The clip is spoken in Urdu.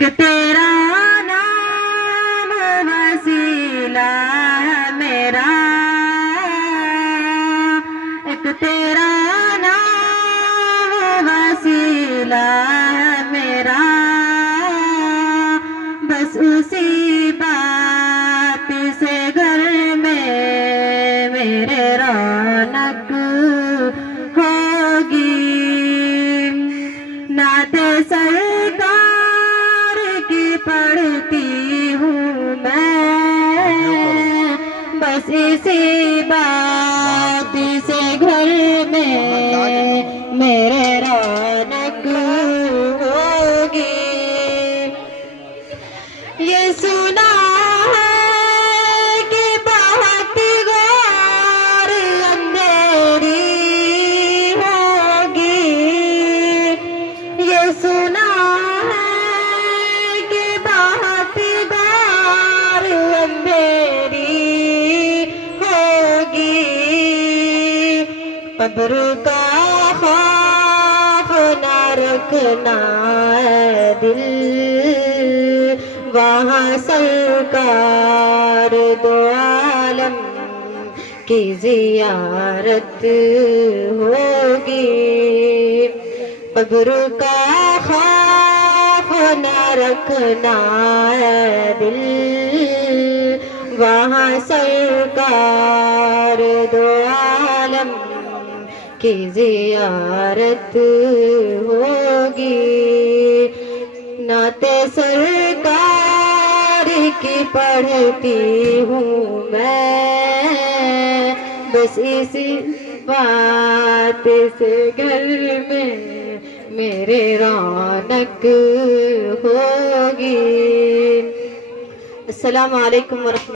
ایک تیرا نام وسیلہ ہے میرا، ایک تیرا نام وسیلہ ہے میرا، بس اسی بات سے گھر میں میرے رونق ہوگی۔ نعت سرکار کی پڑھتی ہوں میں، بس اسی بات سے گھر میں میرے رونق ہوگی۔ یہ سنا ہے کہ بہت غار اندھیری ہوگی، یہ سنا ہے کہ بہت غار اندھیری ہوگی۔ قبر کا خوف نہ رکھنا ہے دل، وہاں سرکار دو عالم کی زیارت ہوگی۔ قبر کا خوف نہ رکھنا ہے دل، وہاں سرکار دو عالم کی زیارت ہوگی۔ نعت سرکار کی پڑھتی ہوں میں، بس اسی بات سے گھر میں میرے رونق ہوگی۔ السلام علیکم ورحمۃ اللہ۔